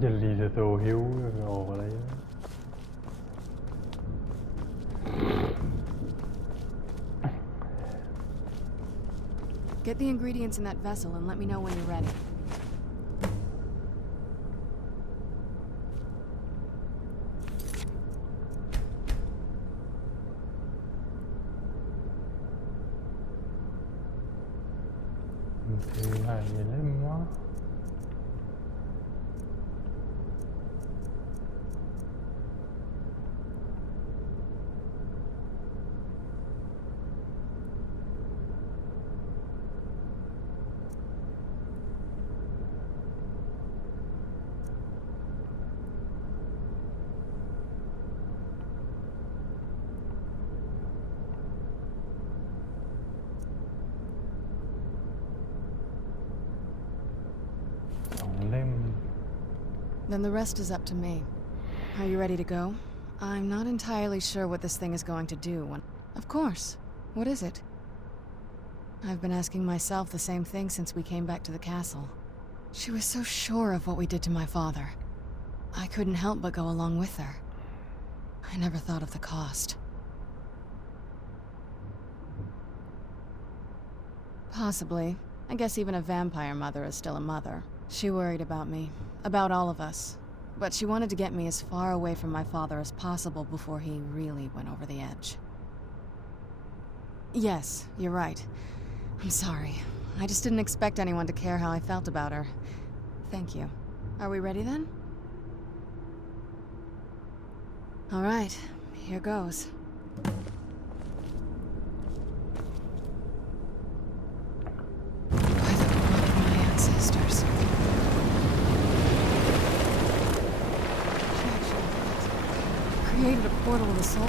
Jelly the Soul Hill ออกอะไร Get the ingredients in that vessel and let me know when you're ready. Thì này lên quá. Then the rest is up to me. Are you ready to go? I'm not entirely sure what this thing is going to do when... Of course. What is it? I've been asking myself the same thing since we came back to the castle. She was so sure of what we did to my father. I couldn't help but go along with her. I never thought of the cost. Possibly. I guess even a vampire mother is still a mother. She worried about me, about all of us. But she wanted to get me as far away from my father as possible before he really went over the edge. Yes, you're right. I'm sorry. I just didn't expect anyone to care how I felt about her. Thank you. Are we ready then? All right, here goes. Ancestors. Created a portal of the soul.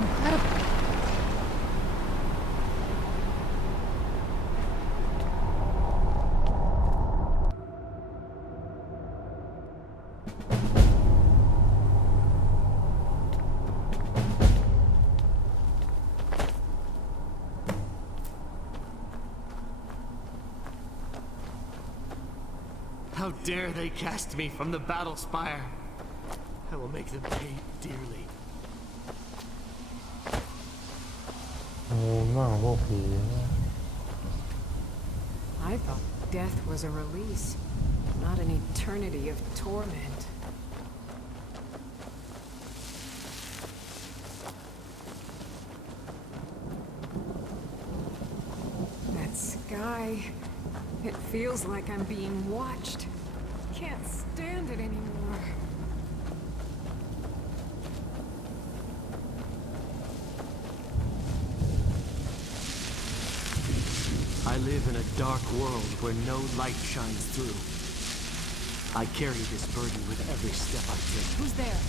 Incredible. How dare they cast me from the battle spire? I will make them pay dearly. I thought death was a release, not an eternity of torment. That sky, it feels like I'm being watched. Can't stand it anymore. I live in a dark world where no light shines through. I carry this burden with every step I take. Who's there?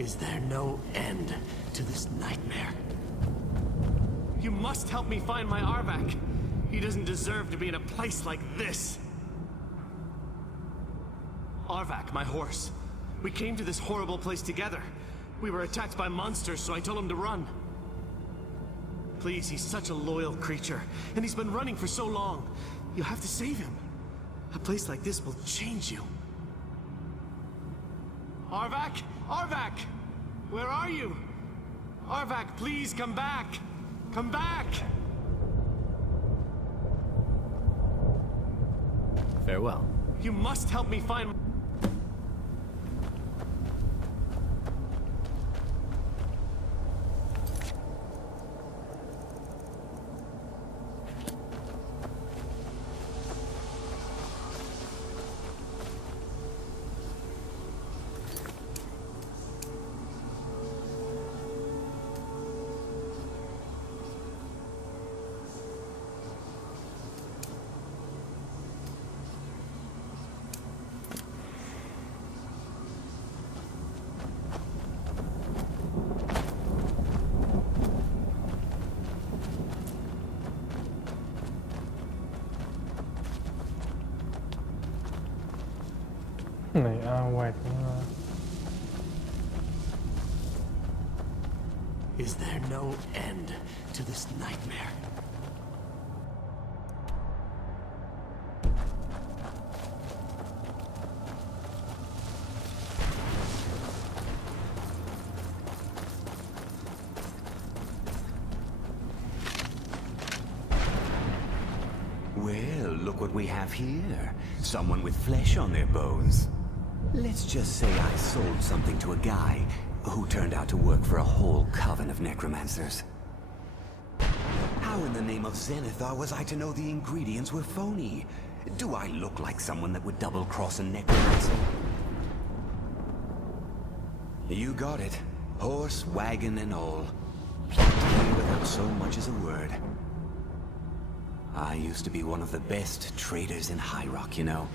Is there no end to this nightmare? You must help me find my Arvak. He doesn't deserve to be in a place like this. Arvak, my horse. We came to this horrible place together. We were attacked by monsters, so I told him to run. Please, he's such a loyal creature, and he's been running for so long. You have to save him. A place like this will change you. Arvak? Arvak! Where are you? Arvak, please come back! Come back! Farewell. You must help me find... Này quạt nữa. Is there no end to this nightmare? Well, look what we have here. Someone with flesh on their bones. Let's just say I sold something to a guy who turned out to work for a whole coven of necromancers. How in the name of Zenithar was I to know the ingredients were phony? Do I look like someone that would double-cross a necromancer? You got it. Horse, wagon, and all. Plucked here without so much as a word. I used to be one of the best traders in High Rock, you know.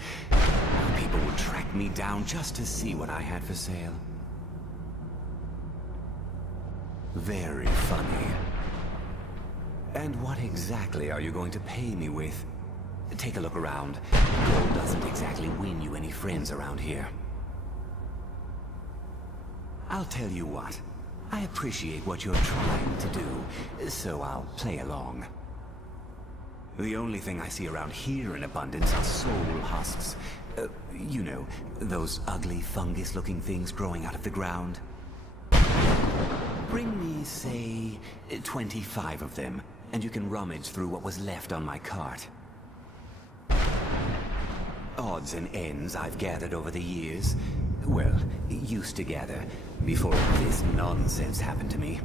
People would track me down just to see what I had for sale. Very funny. And what exactly are you going to pay me with? Take a look around. Gold doesn't exactly win you any friends around here. I'll tell you what. I appreciate what you're trying to do, so I'll play along. The only thing I see around here in abundance are soul husks. You know, those ugly fungus-looking things growing out of the ground. Bring me, say, 25 of them, and you can rummage through what was left on my cart. Odds and ends I've gathered over the years. Well, used to gather, before all this nonsense happened to me.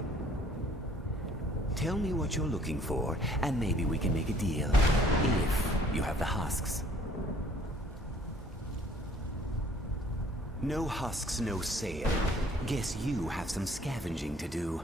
Tell me what you're looking for, and maybe we can make a deal. If you have the husks. No husks, no sale. Guess you have some scavenging to do.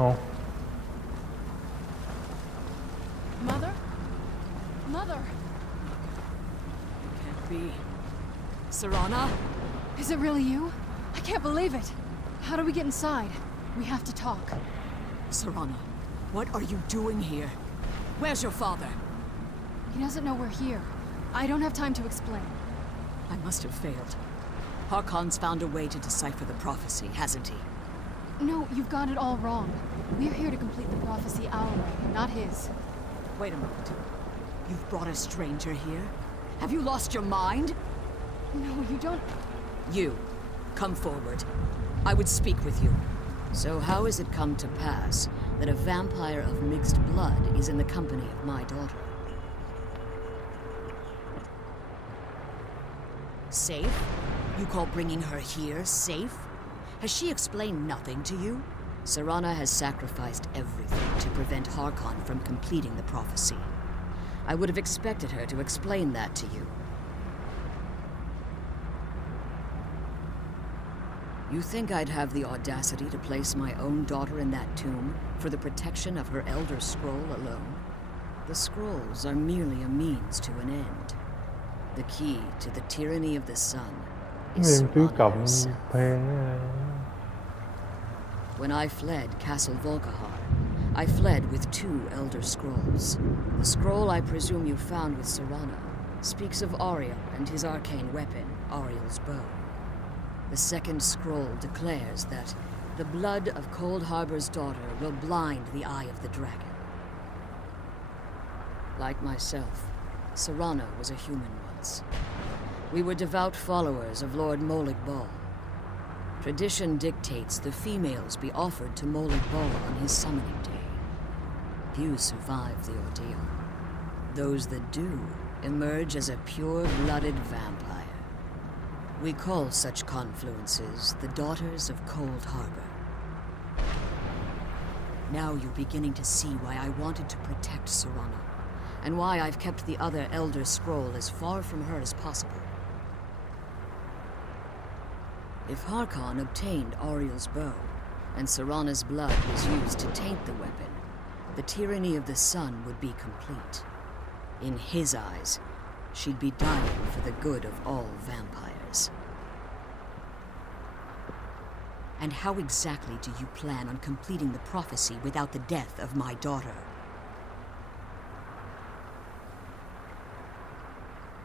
Oh. Mother? Mother! Can't be. Serana? Is it really you? I can't believe it! How do we get inside? We have to talk. Serana, what are you doing here? Where's your father? He doesn't know we're here. I don't have time to explain. I must have failed. Harkon's found a way to decipher the prophecy, hasn't he? No, you've got it all wrong. We're here to complete the prophecy our way, not his. Wait a moment. You've brought a stranger here? Have you lost your mind? No, you don't... You, come forward. I would speak with you. So how has it come to pass that a vampire of mixed blood is in the company of my daughter? Safe? You call bringing her here safe? Has she explained nothing to you? Serana has sacrificed everything to prevent Harkon from completing the prophecy. I would have expected her to explain that to you. You think I'd have the audacity to place my own daughter in that tomb for the protection of her Elder Scroll alone? The scrolls are merely a means to an end. The key to the tyranny of the sun is ยังซื้อกลับ Serana herself. แพงนะ When I fled Castle Volkihar, I fled with 2 Elder Scrolls. The scroll I presume you found with Serana speaks of Auriel and his arcane weapon, Auriel's bow. The second scroll declares that the blood of Cold Harbor's daughter will blind the eye of the dragon. Like myself, Serana was a human once. We were devout followers of Lord Molag Bal. Tradition dictates the females be offered to Molag Bal on his summoning day. Few survive the ordeal. Those that do emerge as a pure-blooded vampire. We call such confluences the Daughters of Cold Harbor. Now you're beginning to see why I wanted to protect Serana, and why I've kept the other Elder Scroll as far from her as possible. If Harkon obtained Auriel's bow, and Serana's blood was used to taint the weapon, the tyranny of the sun would be complete. In his eyes, she'd be dying for the good of all vampires. And how exactly do you plan on completing the prophecy without the death of my daughter?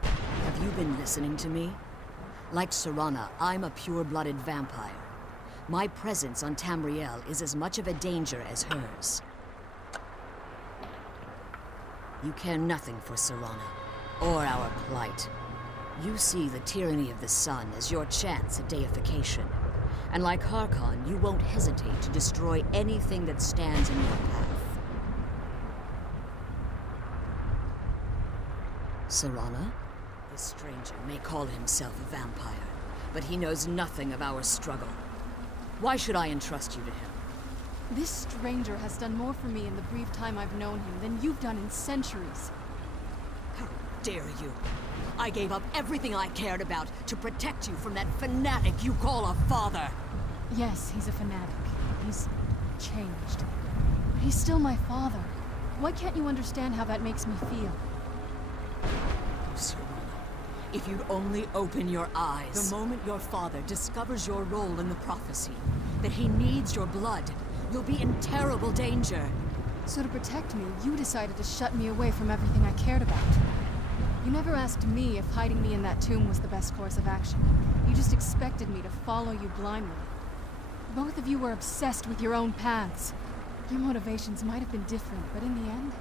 Have you been listening to me? Like Serana, I'm a pure-blooded vampire. My presence on Tamriel is as much of a danger as hers. You care nothing for Serana, or our plight. You see the tyranny of the sun as your chance at deification. And like Harkon, you won't hesitate to destroy anything that stands in your path. Serana? This stranger may call himself a vampire, but he knows nothing of our struggle. Why should I entrust you to him? This stranger has done more for me in the brief time I've known him than you've done in centuries. How dare you? I gave up everything I cared about to protect you from that fanatic you call a father. Yes, he's a fanatic. He's changed. But he's still my father. Why can't you understand how that makes me feel? Serana, if you'd only open your eyes. The moment your father discovers your role in the prophecy, that he needs your blood, you'll be in terrible danger. So to protect me, you decided to shut me away from everything I cared about. You never asked me if hiding me in that tomb was the best course of action. You just expected me to follow you blindly. Both of you were obsessed with your own paths. Your motivations might have been different, but in the end,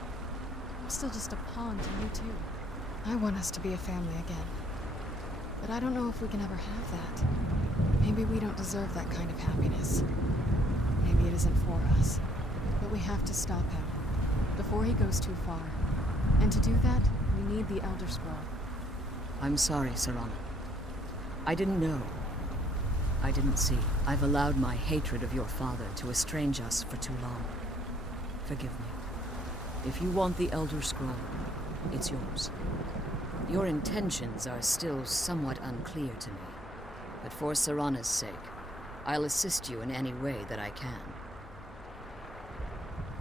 I'm still just a pawn to you too. I want us to be a family again. But I don't know if we can ever have that. Maybe we don't deserve that kind of happiness. Maybe it isn't for us. But we have to stop him before he goes too far. And to do that, we need the Elder Scroll. I'm sorry, Serana. I didn't know. I didn't see. I've allowed my hatred of your father to estrange us for too long. Forgive me. If you want the Elder Scroll, it's yours. Your intentions are still somewhat unclear to me. But for Serana's sake, I'll assist you in any way that I can.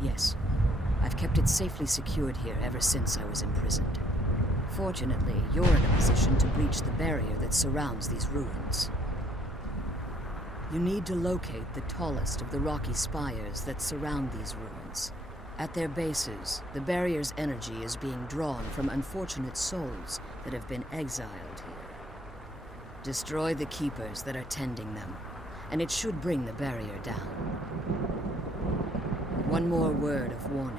Yes, I've kept it safely secured here ever since I was imprisoned. Fortunately, you're in a position to breach the barrier that surrounds these ruins. You need to locate the tallest of the rocky spires that surround these ruins. At their bases, the barrier's energy is being drawn from unfortunate souls that have been exiled here. Destroy the keepers that are tending them, and it should bring the barrier down. One more word of warning.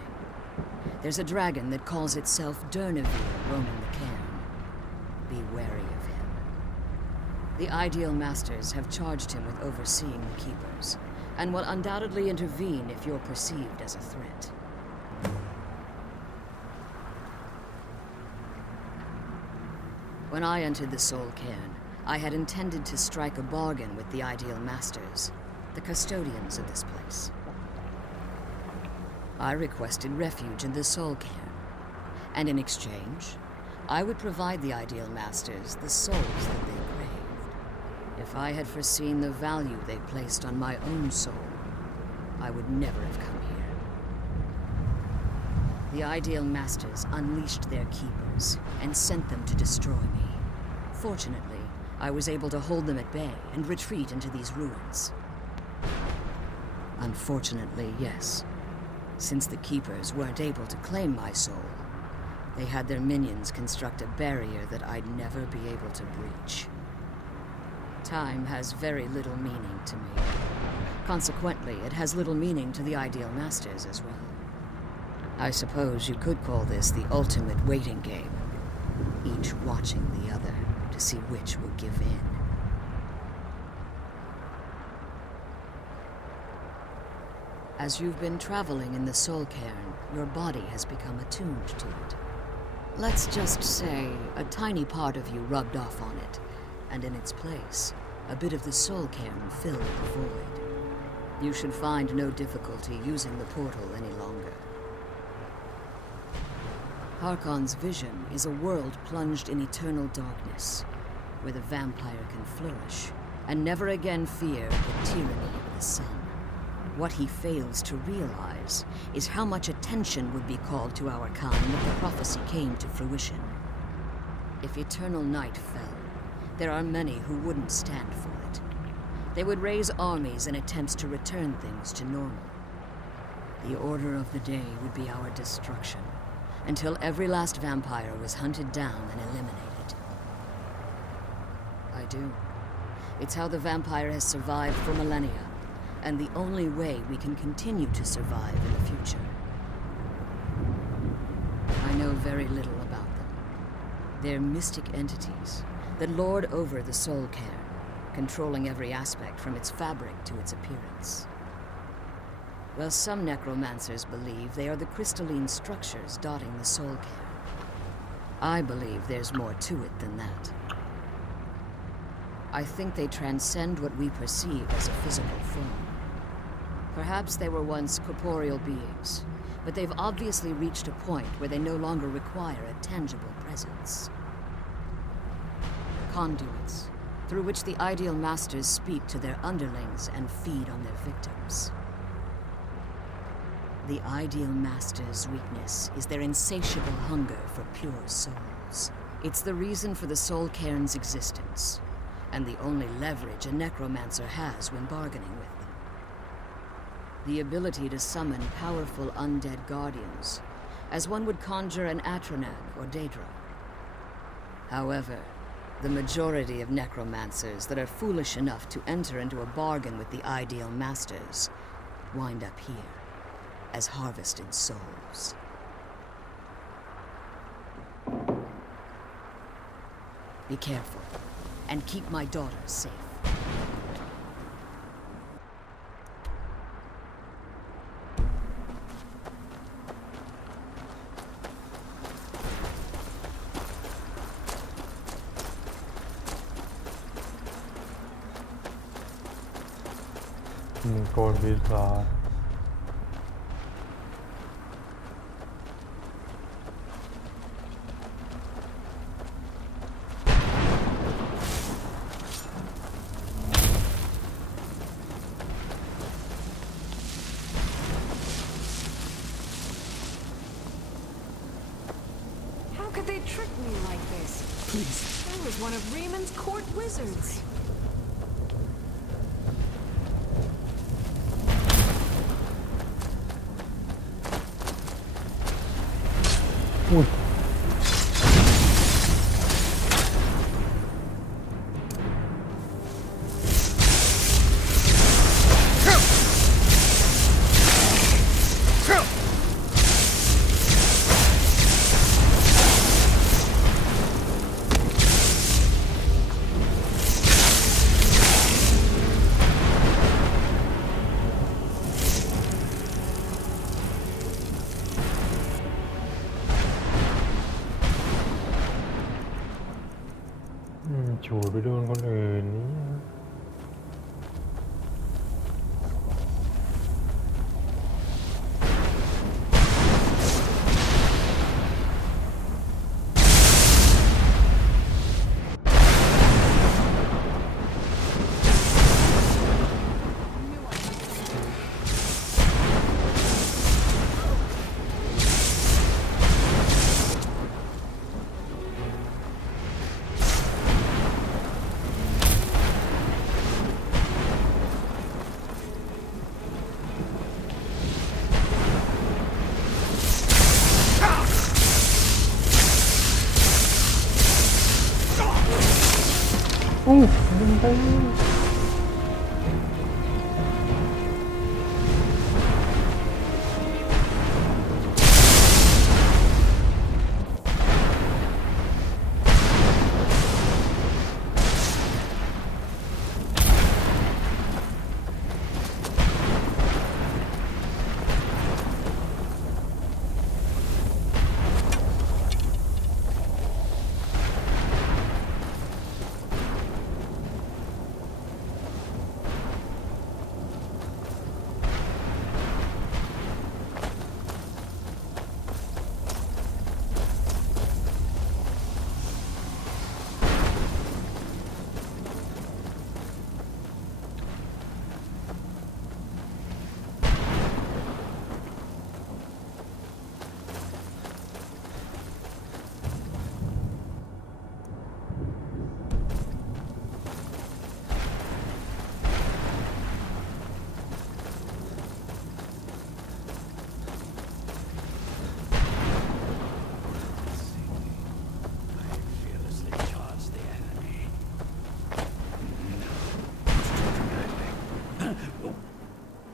There's a dragon that calls itself Durnevere roaming the cairn. The Ideal Masters have charged him with overseeing the Keepers, and will undoubtedly intervene if you're perceived as a threat. When I entered the Soul Cairn, I had intended to strike a bargain with the Ideal Masters, the custodians of this place. I requested refuge in the Soul Cairn, and in exchange, I would provide the Ideal Masters the souls that they craved. If I had foreseen the value they placed on my own soul, I would never have come here. The Ideal Masters unleashed their Keepers and sent them to destroy me. Fortunately, I was able to hold them at bay and retreat into these ruins. Unfortunately, yes. Since the Keepers weren't able to claim my soul, they had their minions construct a barrier that I'd never be able to breach. Time has very little meaning to me. Consequently, it has little meaning to the Ideal Masters as well. I suppose you could call this the ultimate waiting game, each watching the other to see which will give in. As you've been traveling in the Soul Cairn, your body has become attuned to it. Let's just say a tiny part of you rubbed off on it, and in its place, a bit of the Soul Cairn filled the void. You should find no difficulty using the portal any longer. Harkon's vision is a world plunged in eternal darkness, where the vampire can flourish, and never again fear the tyranny of the sun. What he fails to realize is how much attention would be called to our kind if the prophecy came to fruition. If eternal night fell, there are many who wouldn't stand for it. They would raise armies in attempts to return things to normal. The order of the day would be our destruction, until every last vampire was hunted down and eliminated. I do. It's how the vampire has survived for millennia, and the only way we can continue to survive in the future. I know very little about them. They're mystic entities that lord over the Soul Cairn, controlling every aspect from its fabric to its appearance. Well, some necromancers believe they are the crystalline structures dotting the Soul Cairn. I believe there's more to it than that. I think they transcend what we perceive as a physical form. Perhaps they were once corporeal beings, but they've obviously reached a point where they no longer require a tangible presence. Conduits, through which the Ideal Masters speak to their underlings and feed on their victims. The Ideal Masters' weakness is their insatiable hunger for pure souls. It's the reason for the Soul Cairn's existence, and the only leverage a necromancer has when bargaining with them. The ability to summon powerful undead guardians, as one would conjure an Atronach or Daedra. However, the majority of necromancers that are foolish enough to enter into a bargain with the Ideal Masters wind up here as harvested souls. Be careful, and keep my daughter safe. Går videre. How could they trick me like this? Please. I was one of Raymond's court wizards. Ui. ฉูดไปโดนคนอื่นนี่ ดึงไป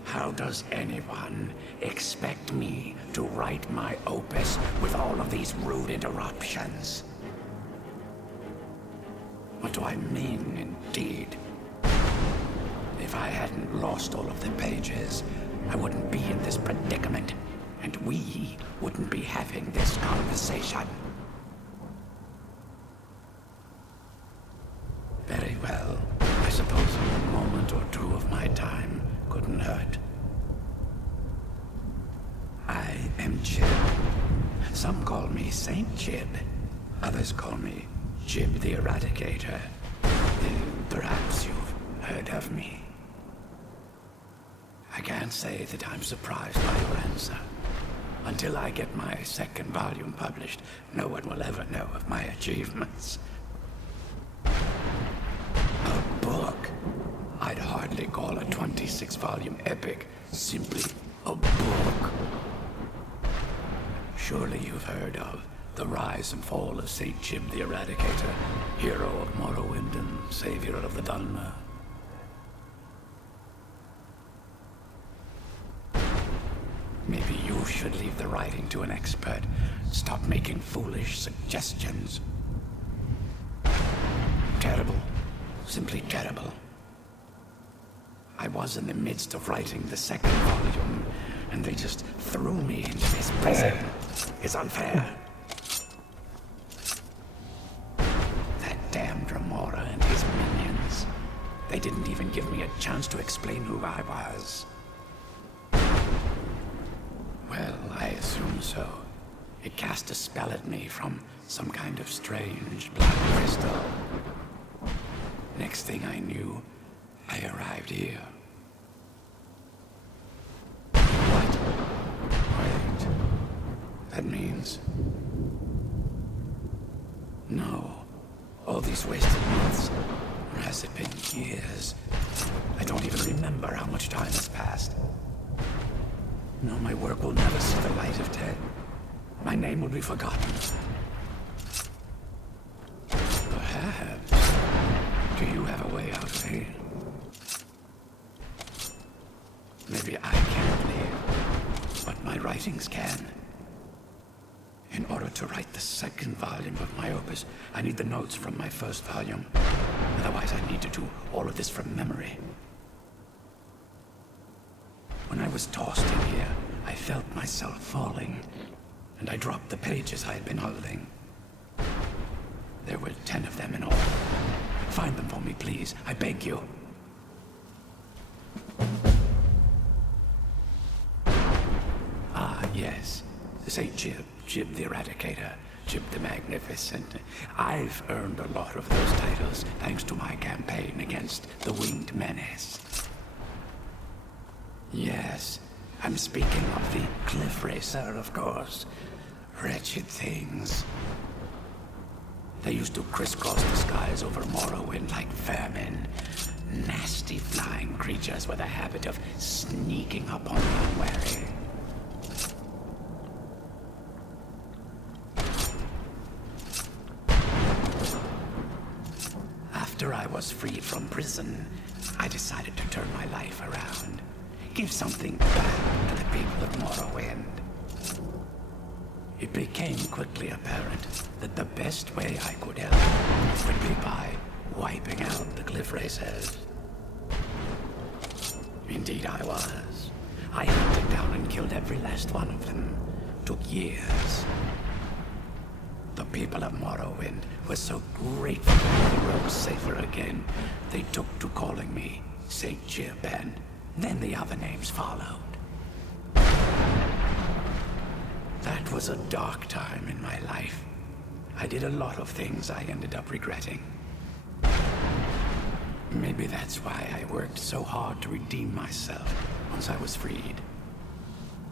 How does anyone expect me to write my opus with all of these rude interruptions? What do I mean, indeed? If I hadn't lost all of the pages, I wouldn't be in this predicament, and we wouldn't be having this conversation. Very well. I suppose a moment or two of my time couldn't hurt. I am Jib. Some call me Saint Jib. Others call me Jib the Eradicator. Perhaps you've heard of me. I can't say that I'm surprised by your answer. Until I get my second volume published, no one will ever know of my achievements. A book? I'd hardly call a 26-volume epic simply a book. Surely you've heard of the rise and fall of Saint Jib the Eradicator, hero of Morrowind and savior of the Dunmer. Maybe you should leave the writing to an expert. Stop making foolish suggestions. Terrible. Simply terrible. I was in the midst of writing the second volume, and they just threw me into this prison. It's unfair. That damned Remora and his minions. They didn't even give me a chance to explain who I was. Well, I assume so. It cast a spell at me from some kind of strange black crystal. Next thing I knew, I arrived here. What? Wait. That means... No. All these wasted months. Or has it been years? I don't even remember how much time has passed. No, my work will never see the light of day. My name will be forgotten. Perhaps. Do you have a way out of here? Maybe I can't leave, but my writings can. In order to write the second volume of my opus, I need the notes from my first volume. Otherwise, I need to do all of this from memory. When I was tossed in here, I felt myself falling, and I dropped the pages I had been holding. There were 10 of them in all. Find them for me, please. I beg you. Ah, yes. St. Jib the Eradicator, Jib the Magnificent. I've earned a lot of those titles thanks to my campaign against the Winged Menace. Yes, I'm speaking of the Cliff Racer, of course. Wretched things. They used to crisscross the skies over Morrowind like vermin. Nasty flying creatures with a habit of sneaking up on the unwary. After I was freed from prison, I decided to turn my life around. Give something back to the people of Morrowind. It became quickly apparent that the best way I could help would be by wiping out the Cliff Racers. Indeed I was. I hunted down and killed every last one of them. Took years. The people of Morrowind were so grateful to have the roads safer again, they took to calling me St. Jib, and then the other names followed. That was a dark time in my life. I did a lot of things I ended up regretting. Maybe that's why I worked so hard to redeem myself once I was freed.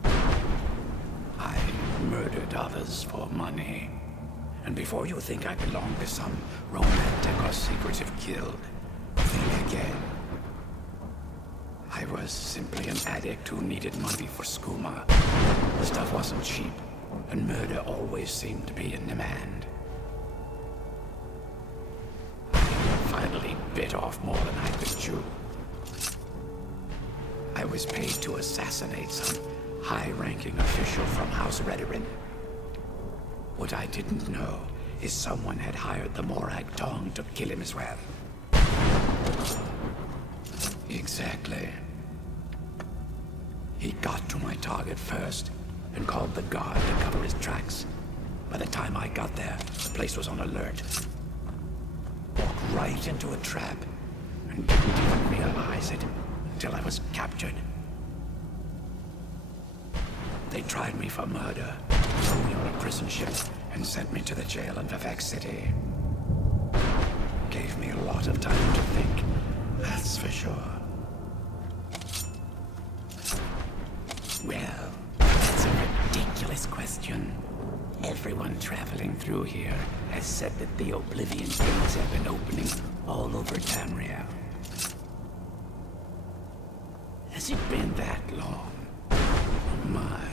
I murdered others for money. And before you think I belong to some romantic or secretive guild, think again. I was simply an addict who needed money for skooma. The stuff wasn't cheap, and murder always seemed to be in demand. I finally bit off more than I could chew. I was paid to assassinate some high-ranking official from House Redoran. What I didn't know is someone had hired the Morag Tong to kill him as well. Exactly. He got to my target first and called the guard to cover his tracks. By the time I got there, the place was on alert. Walked right into a trap and didn't even realize it until I was captured. They tried me for murder, threw me on a prison ship, and sent me to the jail in Vivec City. Gave me a lot of time to think, that's for sure. Well, that's a ridiculous question. Everyone traveling through here has said that the Oblivion Gates have been opening all over Tamriel. Has it been that long? Oh my.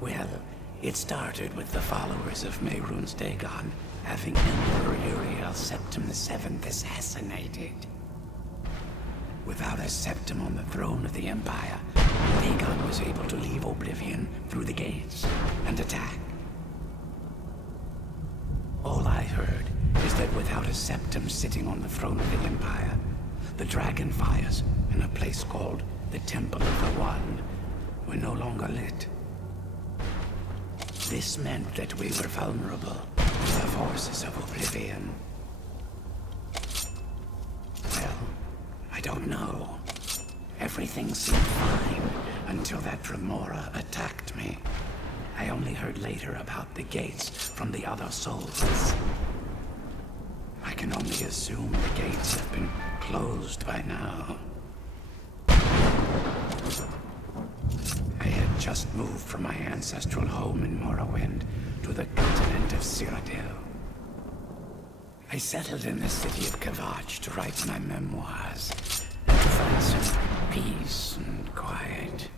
Well, it started with the followers of Mehrunes Dagon having Emperor Uriel Septim VII assassinated. Without a Septim on the throne of the Empire, Dagon was able to leave Oblivion through the gates and attack. All I heard is that without a Septim sitting on the throne of the Empire, the dragon fires in a place called the Temple of the One were no longer lit. This meant that we were vulnerable to the forces of Oblivion. Well, I don't know. Everything seemed fine until that Dremora attacked me. I only heard later about the gates from the other souls. I can only assume the gates have been closed by now. I had just moved from my ancestral home in Morrowind to the continent of Cyrodiil. I settled in the city of Kvatch to write my memoirs and to find some peace and quiet.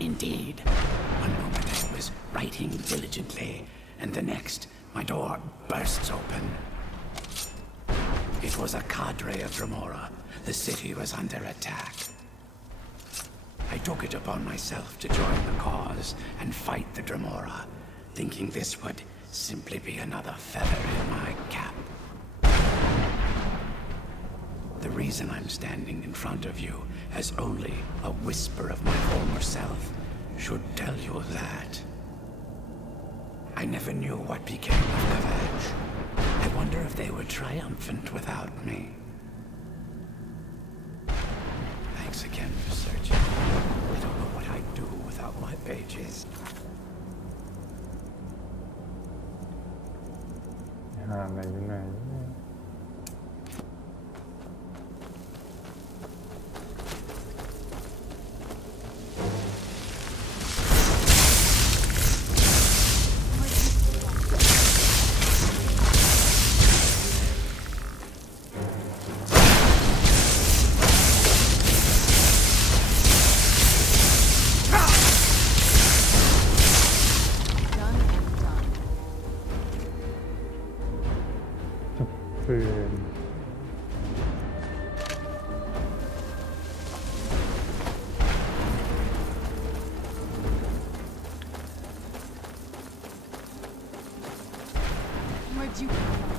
Indeed, one moment I was writing diligently, and the next, my door bursts open. It was a cadre of Dremora. The city was under attack. I took it upon myself to join the cause and fight the Dremora, thinking this would simply be another feather in my cap. The reason I'm standing in front of you as only a whisper of my former self should tell you that. I never knew what became of Kavach. I wonder if they were triumphant without me. Thanks again for searching. I don't know what I'd do without my pages. หาอะไรอยู่ไหน Done and done. ปืน Where'd you come from?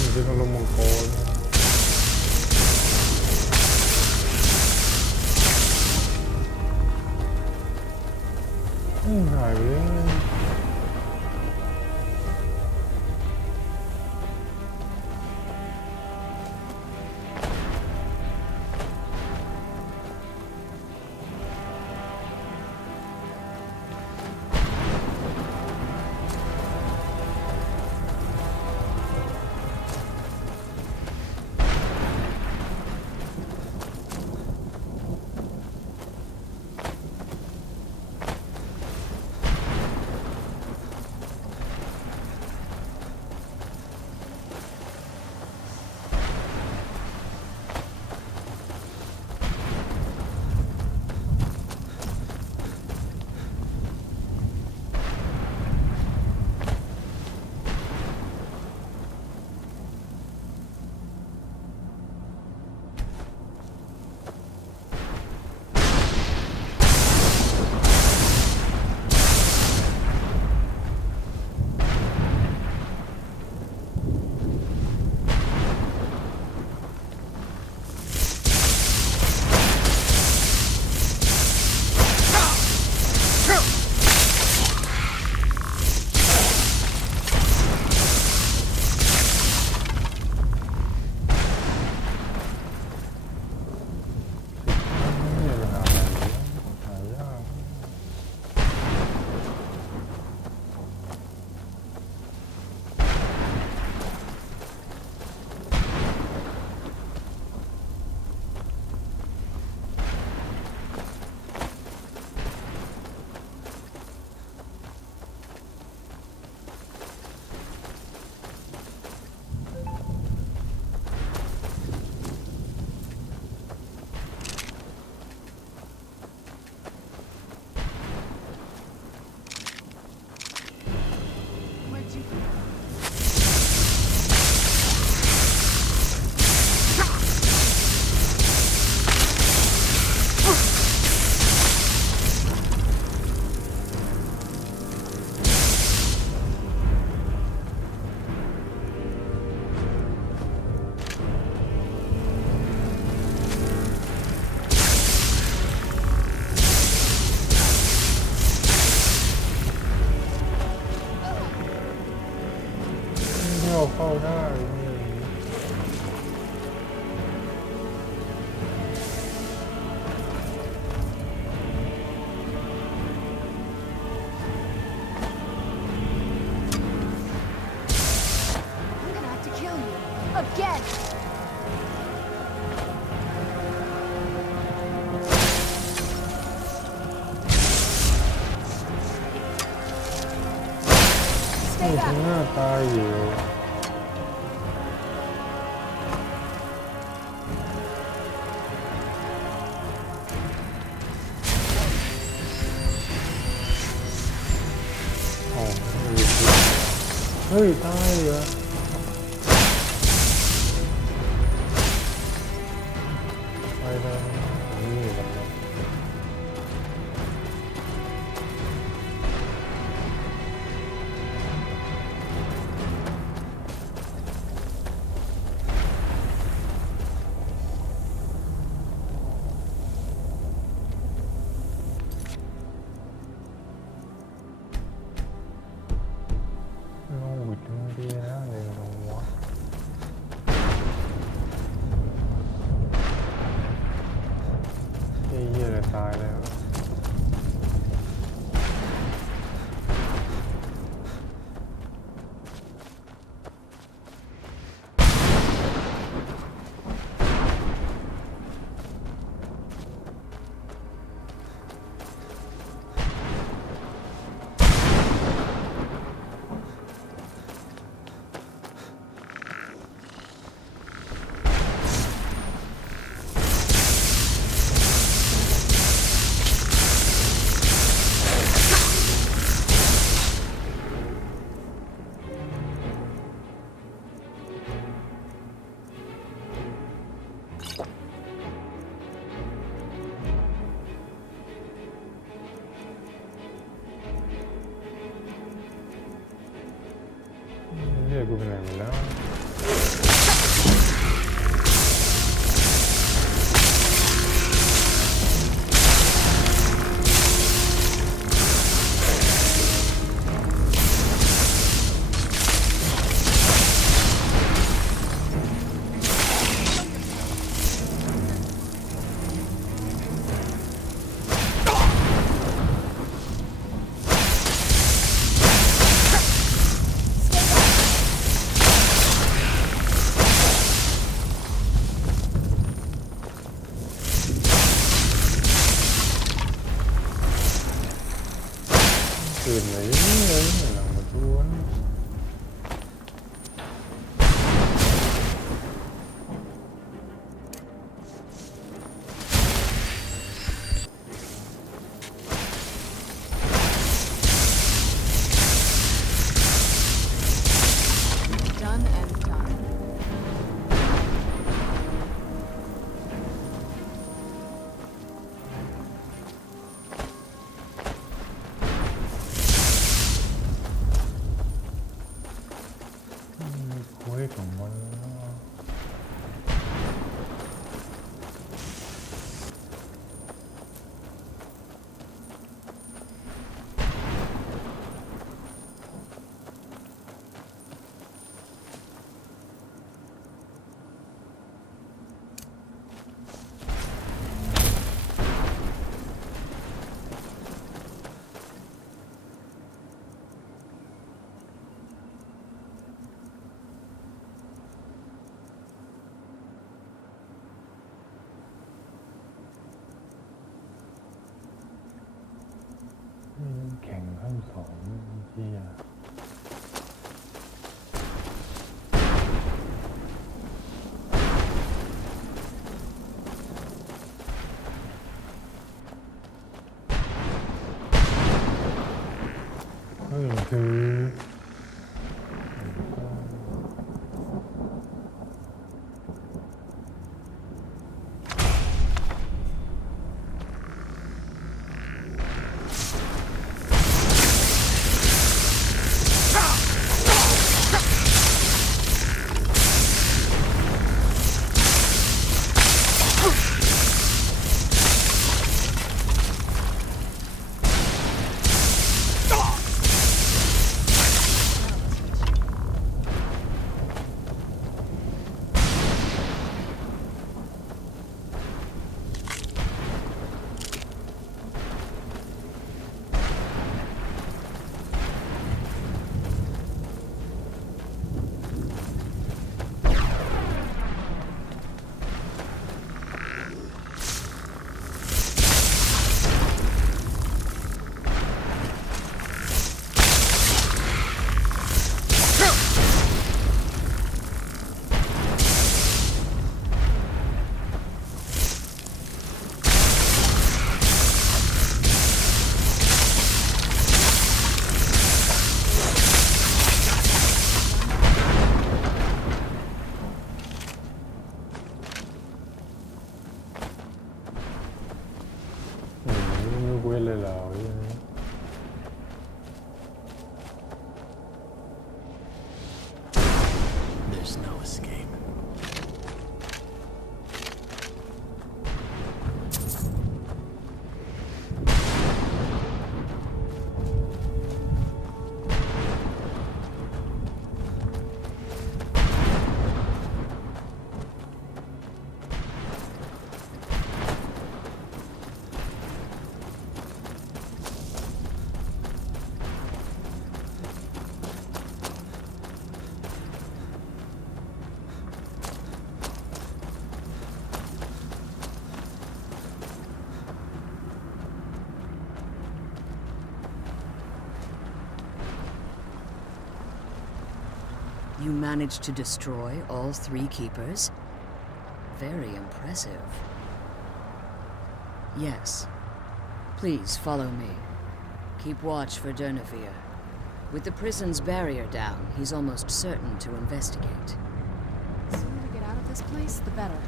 นี่เป็นอารมณ์มังกรหายไปเลย เข้าได้ I'm gonna have to kill you. Again! Stay ข้าง back! หน้าตายอยู่อ๋อเฮ้ยตายเหรอไปแล้วนี่แบบนี้ เหี้ยเลยตายแล้วเหี้ยกูเป็นไหนหมดแล้ว ตื่นเลยหลังมาท้วนคุยของมันแข่งขั้นสองเหี้ยคือ เว้นเลยเหรอ There's no escape. You managed to destroy all 3 keepers? Very impressive. Yes. Please follow me. Keep watch for Durnevere. With the prison's barrier down, he's almost certain to investigate. The sooner we get out of this place, the better.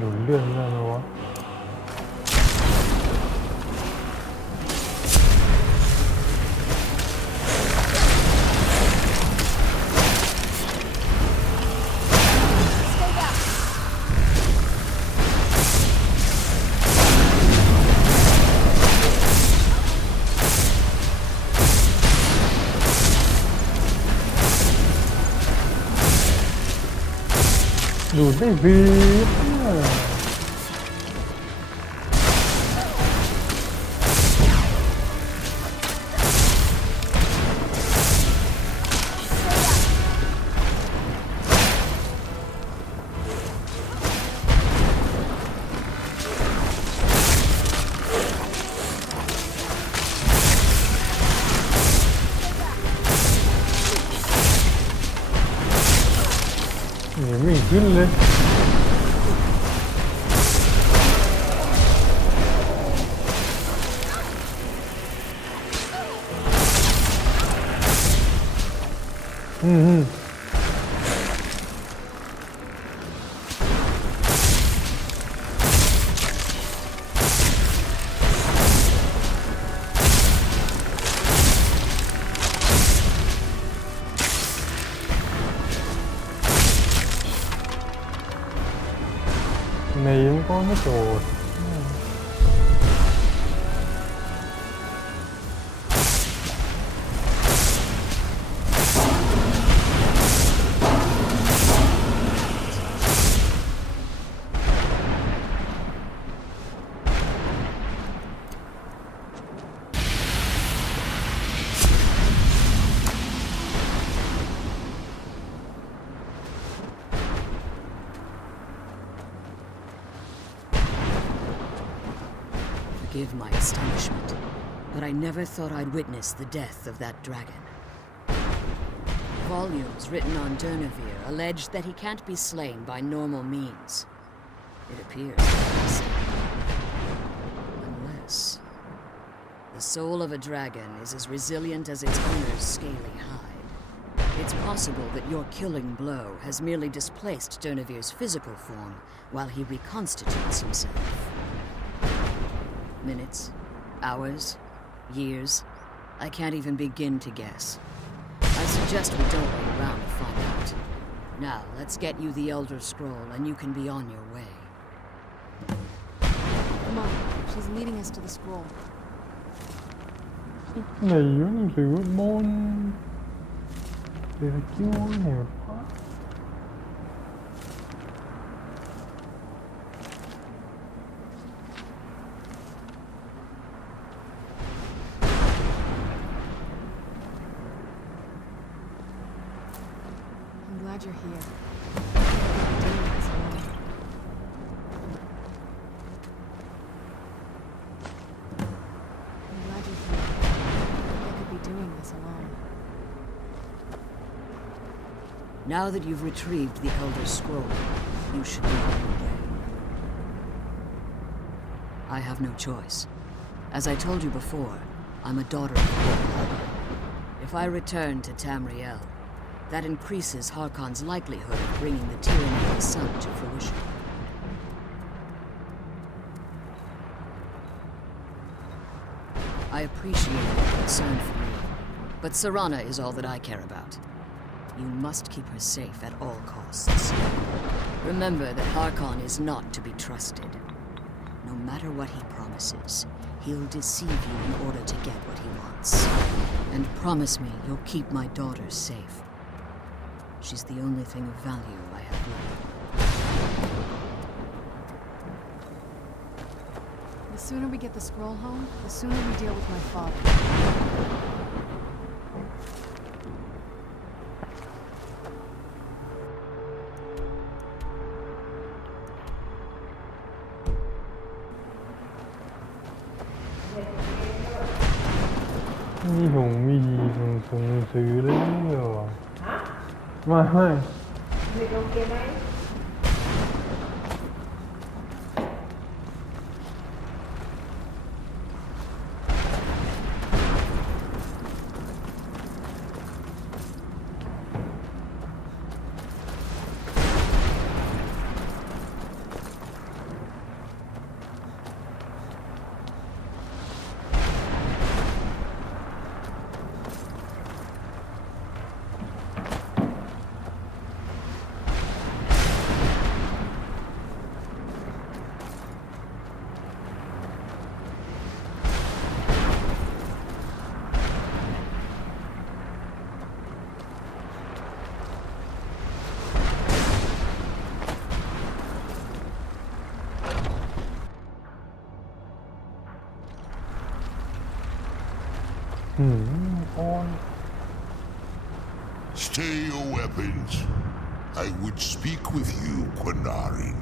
ดูดเลือดได้ไหมวะ ดูดได้วีดนี่ไม่ขึ้นเลยnày cũng có mấy đồ Forgive my astonishment, but I never thought I'd witness the death of that dragon. Volumes written on Durnevere allege that he can't be slain by normal means. It appears unless the soul of a dragon is as resilient as its owner's scaly hide. It's possible that your killing blow has merely displaced Durnevere's physical form while he reconstitutes himself. Minutes, hours, years. I can't even begin to guess. I suggest we don't wait around to find out. Now, let's get you the Elder Scroll and you can be on your way. Come on, she's leading us to the scroll. này giống sự môn thì là kêu này quá. I'm glad you're here. I'm glad you're here. Now that you've retrieved the Elder Scroll, you should be on your way. I have no choice. As I told you before, I'm a daughter of Harkon. If I return to Tamriel, that increases Harkon's likelihood of bringing the tyranny of the sun to fruition. I appreciate your concern for me, but Serana is all that I care about. You must keep her safe at all costs. Remember that Harkon is not to be trusted. No matter what he promises, he'll deceive you in order to get what he wants. And promise me you'll keep my daughter safe. She's the only thing of value I have left. The sooner we get the scroll home, the sooner we deal with my father. Mấy hùng mấy gì thùng xử lý rồi.ไม่ Việcโอเคไหม on. Stay your weapons. I would speak with you, Quinarin.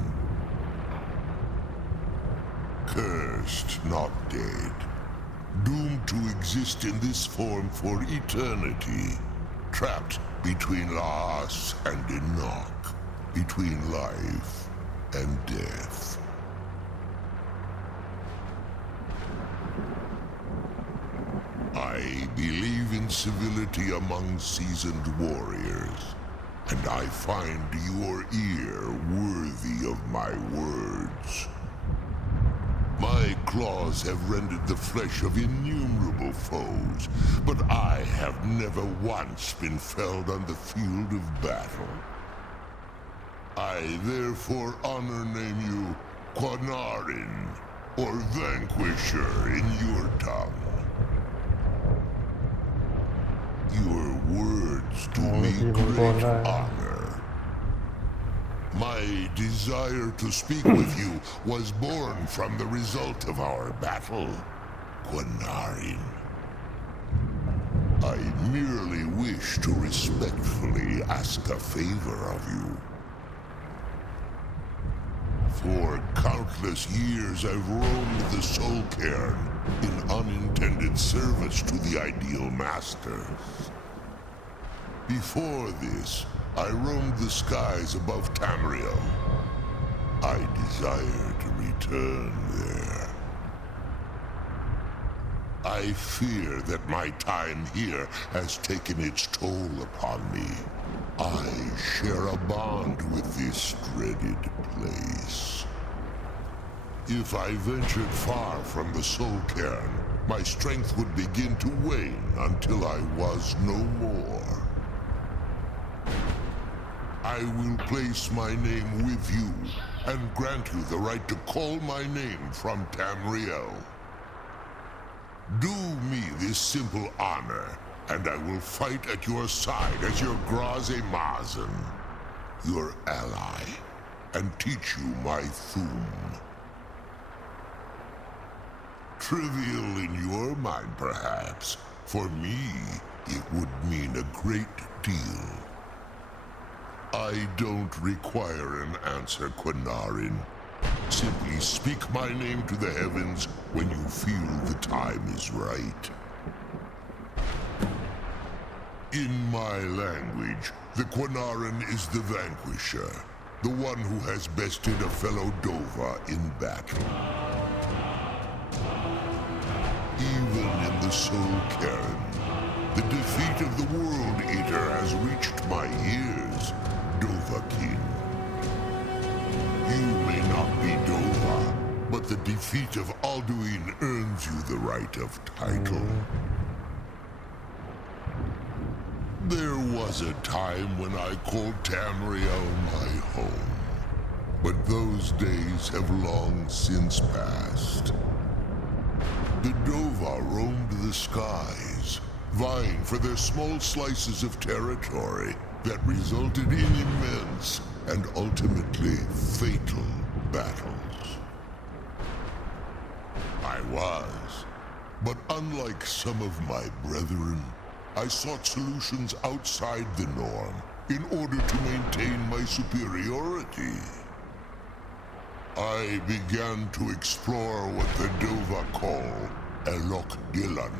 Cursed, not dead. Doomed to exist in this form for eternity. Trapped between Laas and Enoch. Between life and death. I believe in civility among seasoned warriors, and I find your ear worthy of my words. My claws have rended the flesh of innumerable foes, but I have never once been felled on the field of battle. I therefore honor name you Quinarin, or Vanquisher in your tongue. Your words do me great honor. My desire to speak with you was born from the result of our battle, Quinarin. I merely wish to respectfully ask a favor of you. For countless years I've roamed the Soul Cairn in unintended service to the Ideal Masters. Before this, I roamed the skies above Tamriel. I desire to return there. I fear that my time here has taken its toll upon me. I share a bond with this dreaded place. If I ventured far from the Soul Cairn, my strength would begin to wane until I was no more. I will place my name with you and grant you the right to call my name from Tamriel. Do me this simple honor, and I will fight at your side as your Graze Mazen, your ally, and teach you my Thum. Trivial in your mind, perhaps. For me, it would mean a great deal. I don't require an answer, Quinarin. Simply speak my name to the heavens when you feel the time is right. In my language, the Quanaran is the vanquisher, the one who has bested a fellow Dova in battle. Even in the Soul Cairn, the defeat of the World Eater has reached my ears, Dovahkiin. You may not be Dova, but the defeat of Alduin earns you the right of title. There was a time when I called Tamriel my home, but those days have long since passed. The Dova roamed the skies, vying for their small slices of territory that resulted in immense and ultimately fatal battles. I was, but unlike some of my brethren, I sought solutions outside the norm in order to maintain my superiority. I began to explore what the Dova call Elok Gillan,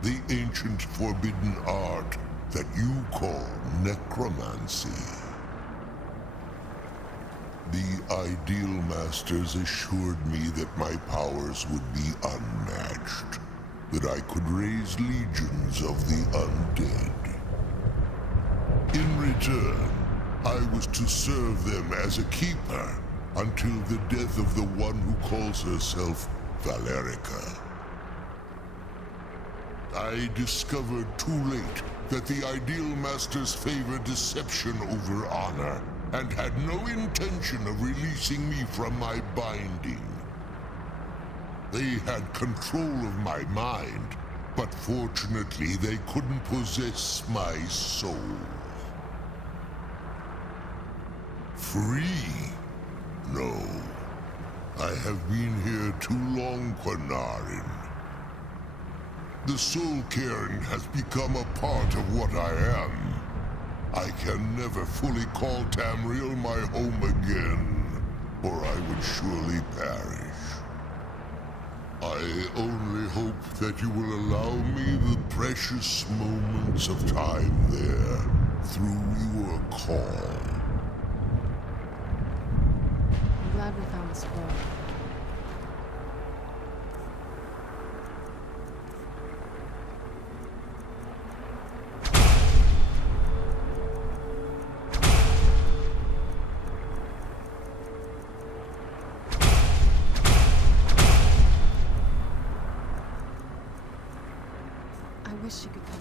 the ancient forbidden art that you call necromancy. The Ideal Masters assured me that my powers would be unmatched, that I could raise legions of the undead. In return, I was to serve them as a keeper until the death of the one who calls herself Valerica. I discovered too late that the Ideal Masters favor deception over honor, and had no intention of releasing me from my binding. They had control of my mind, but fortunately they couldn't possess my soul. Free? No. I have been here too long, Quanarin. The Soul Cairn has become a part of what I am. I can never fully call Tamriel my home again, or I would surely perish. I only hope that you will allow me the precious moments of time there through your call. I'm glad we found the scroll. I wish you could come